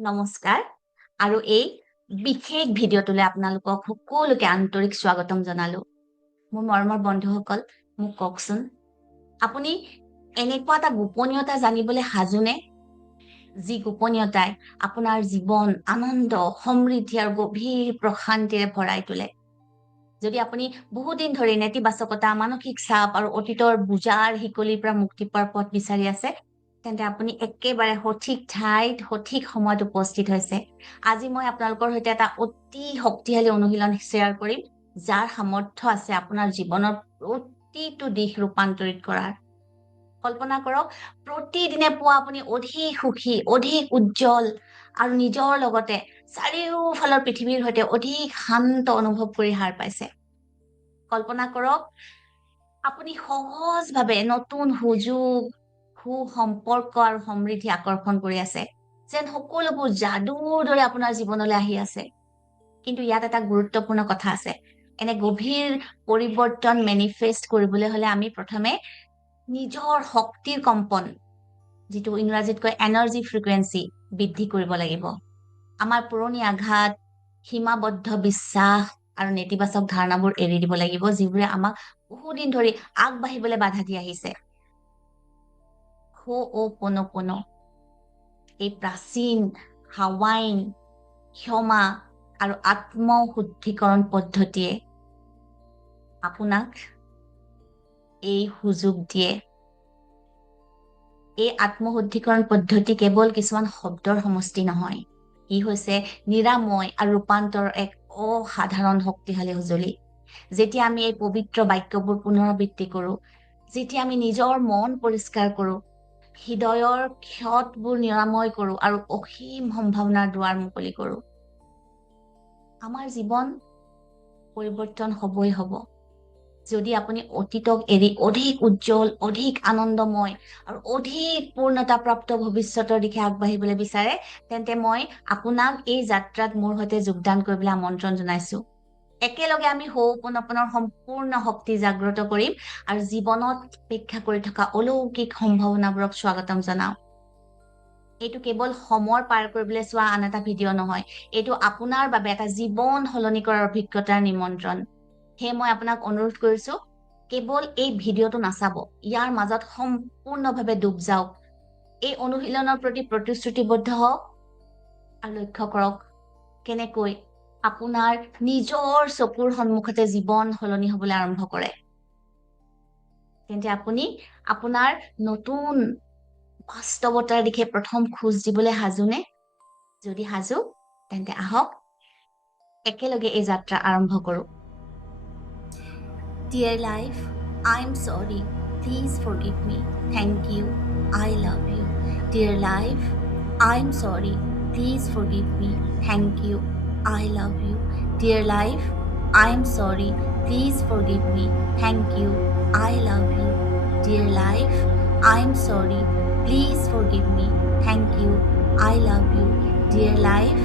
নমস্কাৰ আৰু এই বিশেষ ভিডিঅ'টোলৈ আপোনালোকক সকলোকে আন্তৰিক স্বাগতম জনালো। মোৰ মৰমৰ বন্ধুসকল, মোক কওকচোন, আপুনি এনেকুৱা এটা গোপনীয়তা জানিবলৈ সাজুনে? যি গোপনীয়তাই আপোনাৰ জীৱন আনন্দ, সমৃদ্ধি আৰু গভীৰ প্ৰশান্তিৰে ভৰাই তোলে। যদি আপুনি বহুদিন ধৰি নেতিবাচকতা, মানসিক চাপ আৰু অতীতৰ বোজাৰ শিকলিৰ পৰা মুক্তি পোৱাৰ পথ বিচাৰি আছে, তেন্তে আপুনি একেবাৰে সঠিক ঠাইত সঠিক সময়ত উপস্থিত হৈছে। আজি মই আপোনালোকৰ সৈতে এটা অতি শক্তিশালী অনুশীলন শ্বেয়াৰ কৰিম, যাৰ সামৰ্থ্য আছে আপোনাৰ জীৱনৰ প্ৰতিটো দিশ ৰূপান্তৰিত কৰাৰ। কল্পনা কৰক, প্ৰতিদিনে পুৱা আপুনি অধিক সুখী, অধিক উজ্জ্বল আৰু নিজৰ লগতে চাৰিওফালৰ পৃথিৱীৰ সৈতে অধিক শান্ত অনুভৱ কৰি হাৰ পাইছে। কল্পনা কৰক, আপুনি সহজভাৱে নতুন সুযোগ, সুসম্পৰ্ক আৰু সমৃদ্ধি আকৰ্ষণ কৰি আছে, যেন সকলোবোৰ যাদুৰ দৰে আপোনাৰ জীৱনলৈ আহি আছে। কিন্তু ইয়াত এটা গুৰুত্বপূৰ্ণ কথা আছে। এনে গভীৰ পৰিৱৰ্তন মেনিফেষ্ট কৰিবলৈ হলে আমি প্ৰথমে নিজৰ শক্তিৰ কম্পন, যিটো ইংৰাজীত কয় এনাৰ্জি ফ্ৰিকুৱেঞ্চি, বৃদ্ধি কৰিব লাগিব। আমাৰ পুৰণি আঘাত, সীমাবদ্ধ বিশ্বাস আৰু নেতিবাচক ধাৰণাবোৰ এৰি দিব লাগিব, যিবোৰে আমাক বহুদিন ধৰি আগবাঢ়িবলৈ বাধা দি আহিছে। হো'অপন'পন', এই প্ৰাচীন হাৱাইন ক্ষমা আৰু আত্মশুদ্ধিকৰণ পদ্ধতিয়ে আপোনাক এই সুযোগ দিয়ে। এই আত্মশুদ্ধিকৰণ পদ্ধতি কেৱল কিছুমান শব্দৰ সমষ্টি নহয়, ই হৈছে নিৰাময় আৰু ৰূপান্তৰ এক অসাধাৰণ শক্তিশালী সঁজুলি। যেতিয়া আমি এই পবিত্ৰ বাক্যবোৰ পুনৰাবৃত্তি কৰো, যেতিয়া আমি নিজৰ মন পৰিষ্কাৰ কৰো, হৃদয়ৰ ক্ষতবোৰ নিৰাময় কৰো আৰু অসীম সম্ভাৱনাৰ দুৱাৰ মুকলি কৰো, আমাৰ জীৱন পৰিৱৰ্তন হবই হব। যদি আপুনি অতীতক এৰি অধিক উজ্জ্বল, অধিক আনন্দময় আৰু অধিক পূৰ্ণতাপ্ৰাপ্ত ভৱিষ্যতৰ দিশে আগবাঢ়িবলৈ বিচাৰে, তেন্তে মই আপোনাক এই যাত্ৰাত মোৰ সৈতে যোগদান কৰিবলৈ আমন্ত্ৰণ জনাইছো। একেলগে আমি হো'অপন'পনৰ সম্পূৰ্ণ শক্তি জাগ্ৰত কৰিম আৰু জীৱনত অপেক্ষা কৰি থকা অলৌকিক সম্ভাৱনাবোৰক স্বাগতম জনাও। এইটো কেৱল সময় পাৰ কৰিবলৈ চোৱা আন এটা ভিডিঅ' নহয়, এইটো আপোনাৰ বাবে এটা জীৱন সলনি কৰাৰ অভিজ্ঞতাৰ নিমন্ত্ৰণ। সেয়ে মই আপোনাক অনুৰোধ কৰিছো, কেৱল এই ভিডিঅ'টো নাচাব, ইয়াৰ মাজত সম্পূৰ্ণভাৱে ডুব যাওক। এই অনুশীলনৰ প্ৰতি প্ৰতিশ্ৰুতিবদ্ধ হওক আৰু লক্ষ্য কৰক কেনেকৈ আপোনাৰ নিজৰ চকুৰ সন্মুখতে জীৱন সলনি হবলৈ আৰম্ভ কৰে। তেন্তে আপুনি আপোনাৰ নতুন বাস্তৱতাৰ দিশে প্ৰথম খোজ দিবলৈ সাজুনে? যদি সাজু, তেন্তে আহক একেলগে এই যাত্ৰা আৰম্ভ কৰো। Dear life, I'm sorry. Please forgive me. Thank you. I love you. Dear life, I'm sorry. Please forgive me. Thank you. I love you. Dear life, I'm sorry. Please forgive me. Thank you. I love you. Dear life, I'm sorry. Please forgive me. Thank you. I love you. Dear life,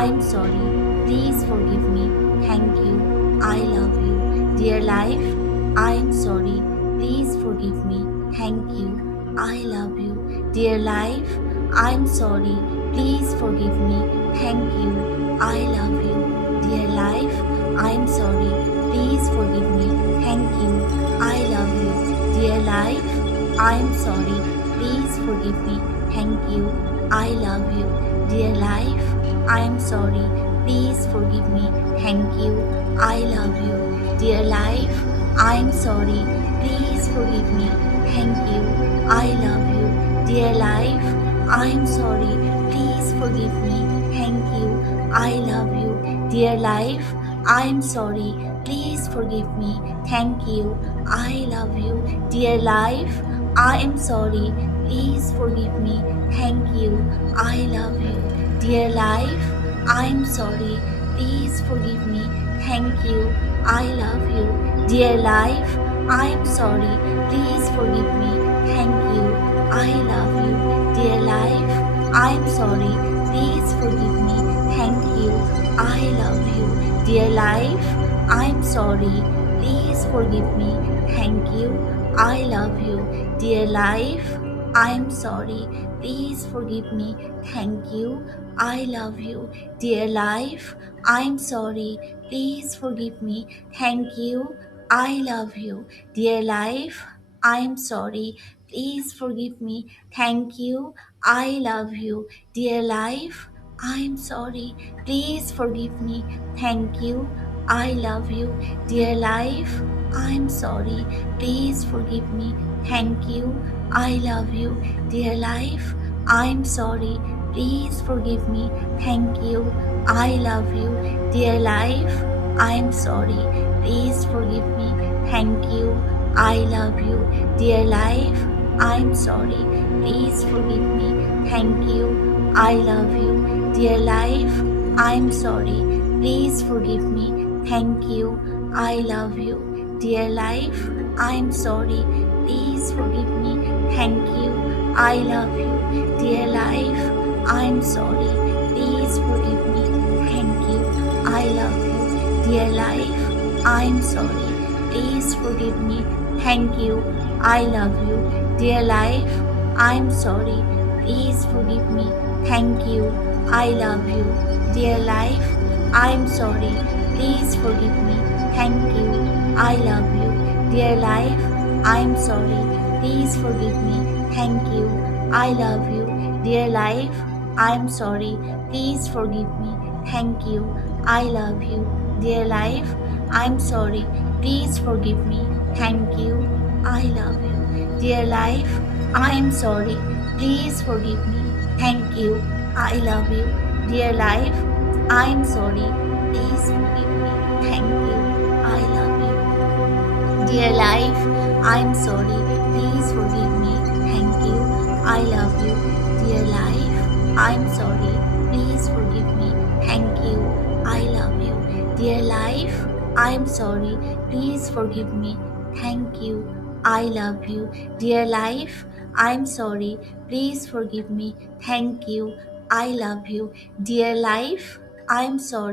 I'm sorry. Please forgive me. Thank you. I love you. Dear life, I'm sorry. Please forgive me. Thank you. I love you. Dear life, I'm sorry. Please forgive me. Thank you. I love you. Dear life, I'm sorry. Please forgive me. Thank you. I love you. Dear life, I'm sorry. Please forgive me. Thank you. I love you. Dear life, I'm sorry. Please forgive me. Thank you. I love you. Dear life, I'm sorry. Please forgive me. Thank you. I love you. Dear life, I'm sorry. Please forgive me. Thank you. I love you. Dear life, I'm sorry. Please forgive me. Thank you. I love you. Dear life, I'm sorry. Please forgive me. Thank you. I love you. Dear life, I'm sorry. Please forgive me. Thank you. I love you. Dear life, I'm sorry. Please forgive me. Thank you. I love you. Dear life, I'm sorry. Please forgive me. Thank you. I love you. Dear life, I'm sorry. Please forgive me. Thank you. I love you. Dear life, I'm sorry. Please forgive me. Thank you. I love you. Dear life, I'm sorry. Please forgive me. Thank you. I love you. Dear life, I'm sorry. Please forgive me. Thank you. I love you. Dear life, I'm sorry. Please forgive me. Thank you. I love you. Dear life, I'm sorry. Please forgive me. Thank you. I love you. Dear life, I'm sorry. Please forgive me. Thank you. I love you. Dear life, I'm sorry. Please forgive me. Thank you. I love you. Dear life, I'm sorry. Please forgive me. Thank you. I love you. Dear life, I'm sorry. Please forgive me. Thank you. I love you. Dear life, I'm sorry. Please forgive me. Thank you. I love you. Dear life, I'm sorry. Please forgive me. Thank you. I love you. Dear life, I'm sorry. Please forgive me. Thank you. I love you. Dear life, I'm sorry. Please forgive me. Thank you. I love you. Dear life, I'm sorry. Please forgive me. Thank you. I love you. Dear life, I'm sorry. Please forgive me. Thank you. I love you. Dear life, I'm sorry. Please forgive me. Thank you. I love you. Dear life, I'm sorry. Please forgive me. Thank you. I love you. Dear life, I'm sorry. Please forgive me. Thank you. I love you. Dear life, I'm sorry. Please forgive me. Thank you. I love you. Dear life, I'm sorry. Please forgive me. Thank you. I love you. Dear life, I'm sorry. Please forgive me. Thank you. I love you. Dear life, I'm sorry. Please forgive me. Thank you. I love you. Dear life, I'm sorry. Please forgive me. Thank you. I love you. Dear life, I'm sorry.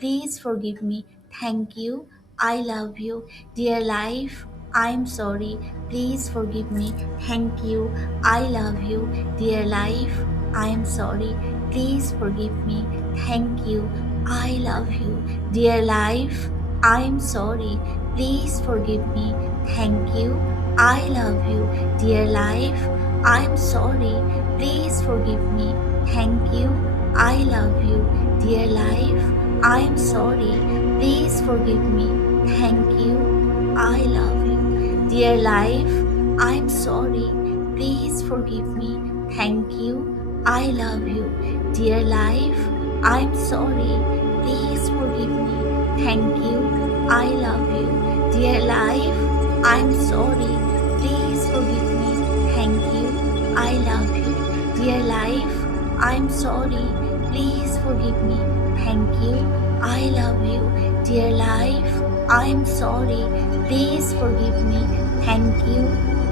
Please forgive me. Thank you. I love you. Dear life, I'm sorry. Please forgive me. Thank you. I love you. Dear life, I'm sorry. Please forgive me. Thank you. I love you. Dear life, I'm sorry. Please forgive me. Thank you. I love you. Dear life, I'm sorry. Please forgive me. Thank you. I love you. Dear life, I'm sorry. Please forgive me. Thank you. I love you. Dear life, I'm sorry. Please forgive me. Thank you. I love you. Dear life, I'm sorry. Please forgive me. Thank you. I love you. Dear life, I'm sorry. Please forgive me. Thank you. I love you. Dear life, I'm sorry. Please forgive me. Thank you.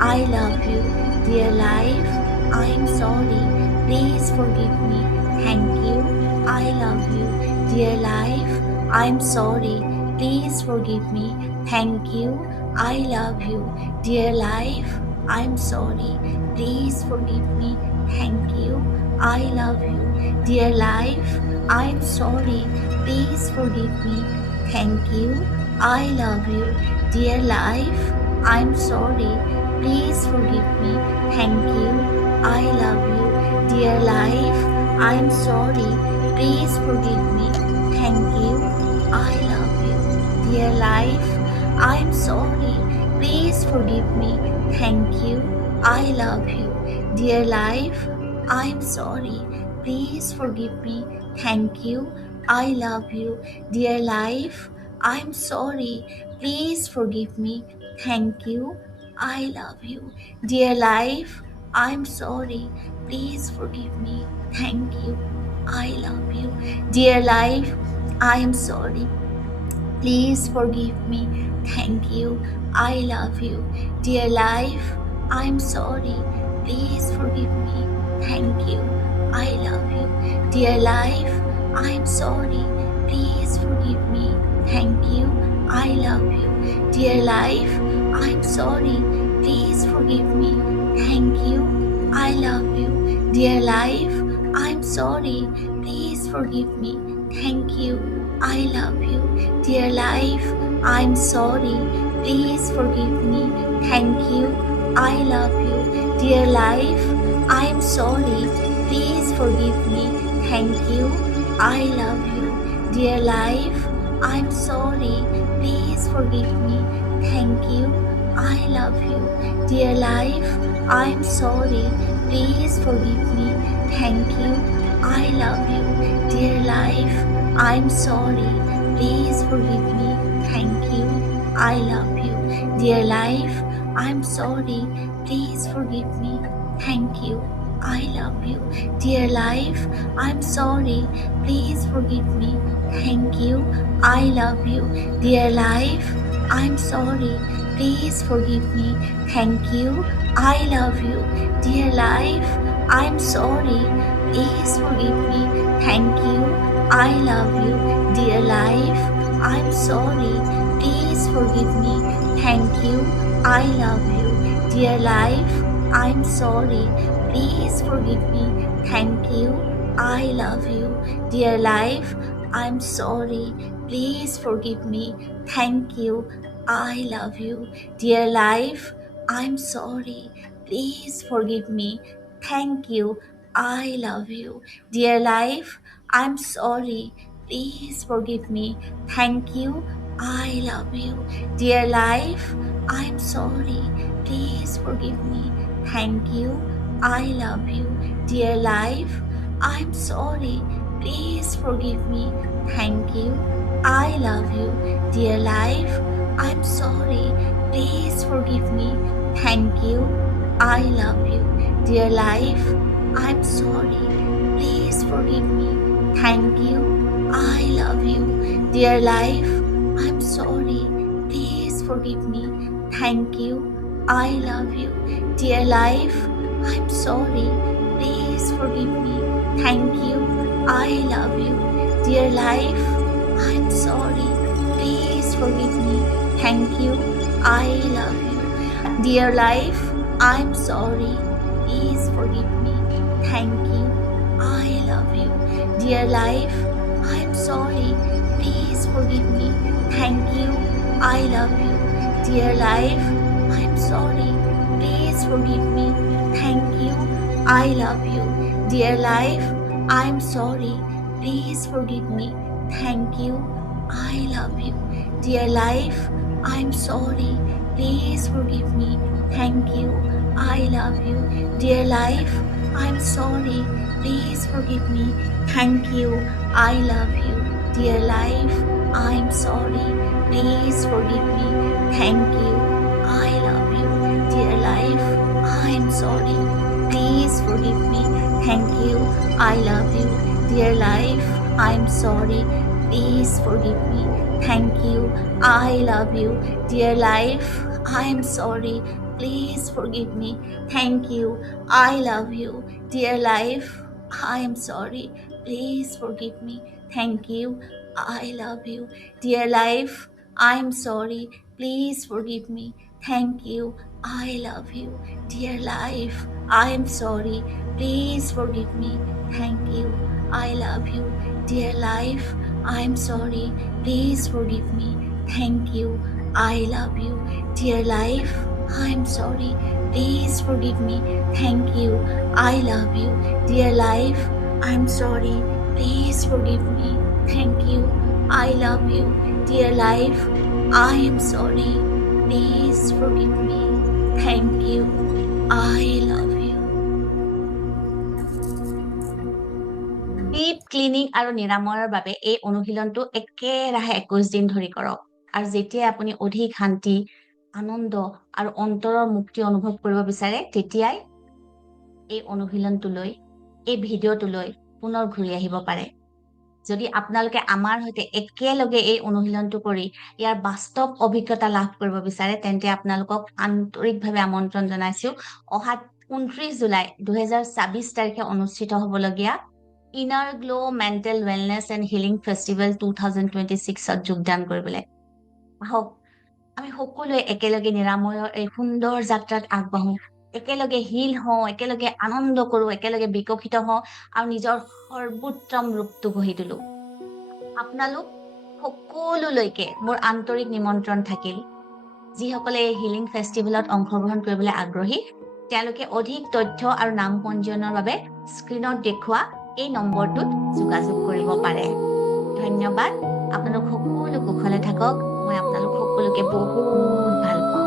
I love you. Dear life, I'm sorry. Please forgive me. Thank you. I love you. Dear life, I'm sorry. Please forgive me. Thank you. I love you. Dear life, I'm sorry. Please forgive me. Thank you. I love you. Dear life, I'm sorry. Please forgive me. Thank you. I love you. Dear life, I'm sorry. Please forgive me. Thank you. I love you. Dear life, I'm sorry. Please forgive me. Thank you. I love you. Dear life, I'm sorry. Please forgive me. Thank you. I love you. Dear life, I'm sorry. Please forgive me. Thank you. I love you. Dear life, I'm sorry. Please forgive me. Thank you. I love you. Dear life, I'm sorry. Please forgive me. Thank you. I love you. Dear life, I'm sorry. Please forgive me. Thank you. I love you. Dear life, I'm sorry. Please forgive me. Thank you. I love you. Dear life, I'm sorry. Please forgive me. Thank you. I love you. Dear life, I'm sorry. Please forgive me. Thank you. I love you. Dear life, I'm sorry. Please forgive me. Thank you. I love you. Dear life, I'm sorry. Please forgive me. Thank you. I love you. Dear life, I'm sorry. Please forgive me. Thank you. I love you. Dear life, I'm sorry. Please forgive me. Thank you. I love you. Dear life, I'm sorry. Please forgive me. Thank you. I love you. Dear life, I'm sorry. Please forgive me. Thank you. I love you. Dear life, I'm sorry. Please forgive me. Thank you. I love you. Dear life, I'm sorry. Please forgive me. Thank you. I love you. Dear life, I'm sorry. Please forgive me. Thank you. I love you. Dear life, I'm sorry. Please forgive me. Thank you. I love you. Dear life, I'm sorry. Please forgive me. Thank you. I love you. Dear life, I'm sorry. Please forgive me. Thank you. I love you. Dear life, I'm sorry. Please forgive me. Thank you. I love you. Dear life, I'm sorry. Please forgive me. Thank you. I love you. Dear life, I'm sorry. Please forgive me. Thank you. I love you. Dear life, I'm sorry. Please forgive me. Thank you. I love you. Dear life, I'm sorry. Please forgive me. Thank you. I love you. Dear life, I'm sorry. Please forgive me. Thank you. I love you. Dear life, I'm sorry. Please forgive me. Thank you. I love you. Dear life, I'm sorry. Please forgive me. Thank you. I love you. Dear life, I'm sorry. Please forgive me. Thank you. I love you. Dear life, I'm sorry. Please forgive me. Thank you. I love you. Dear life, I'm sorry. Please forgive me. Thank you. I love you. Dear life, I'm sorry. Please forgive me. Thank you. I love you. Dear life, I'm sorry. Please forgive me. Thank you. I love you. Dear life, I'm sorry. Please forgive me. Thank you. I love you. Dear life, I'm sorry. Please forgive me. Thank you. I love you. Dear life, I'm sorry. Please forgive me. Thank you. I love you. Dear life, I'm sorry. Please forgive me. Thank you. I love you. Dear life, I'm sorry. Please forgive me. Thank you. I love you. Dear life, I'm sorry. Please forgive me. Thank you. I love you. Dear life, I'm sorry. Please forgive me. Thank you. I love you. Dear life, I'm sorry. Please forgive me. Thank you. I love you. Dear life, I am sorry. Please forgive me. Thank you. I love you. Dear life, I'm sorry. Please forgive me. Thank you. I love you. Dear life, I am sorry. Please forgive me. Thank you. I love you. Dear life, I'm sorry. Please forgive me. Thank you. I love you. Dear life, I'm sorry. Please forgive me. Thank you. I love you. Dear life, I'm sorry. Please forgive me. Thank you. I love you. Dear life, I am sorry. Please forgive me. Thank you. I love you. Deep cleaning আৰু নিৰাময়ৰ বাবে এই অনুশীলনটো একেৰাহে 21 দিন ধৰি কৰক। আৰু যেতিয়া আপুনি অধিক শান্তি, আনন্দ আৰু অন্তৰৰ মুক্তি অনুভৱ কৰিব বিচাৰে, তেতিয়াই এই অনুশীলনটোলৈ, এই ভিডিঅ'টোলৈ পুনৰ ঘূৰি আহিব পাৰে। যদি আপোনালোকে আমাৰ সৈতে একেলগে এই অনুশীলনটো কৰি ইয়াৰ বাস্তৱ অভিজ্ঞতা লাভ কৰিব বিচাৰে, তেন্তে আপোনালোকক আন্তৰিকভাৱে আমন্ত্ৰণ জনাইছো। অহা 29 জুলাই 2024 তাৰিখে অনুষ্ঠিত হ'বলগীয়া inner glow' mental wellness and healing festival 2026ত যোগদান কৰিবলৈ। আহক আমি সকলোৱে একেলগে নিৰাময়ৰ এই সুন্দৰ যাত্ৰাত আগবাঢ়ো। একেলগে হিল হওঁ, একেলগে আনন্দ কৰোঁ, একেলগে বিকশিত হওঁ আৰু নিজৰ সৰ্বোত্তম ৰূপটো গঢ়ি তোলোঁ। আপোনালোক সকলোলৈকে মোৰ আন্তৰিক নিমন্ত্ৰণ থাকিল। যিসকলে এই হিলিং ফেষ্টিভেলত অংশগ্ৰহণ কৰিবলৈ আগ্ৰহী, তেওঁলোকে অধিক তথ্য আৰু নাম পঞ্জীয়নৰ বাবে স্ক্ৰীনত দেখুওৱা এই নম্বৰটোত যোগাযোগ কৰিব পাৰে। ধন্যবাদ। আপোনালোক সকলো কুশলে থাকক। মই আপোনালোক সকলোকে বহুত ভাল পাওঁ।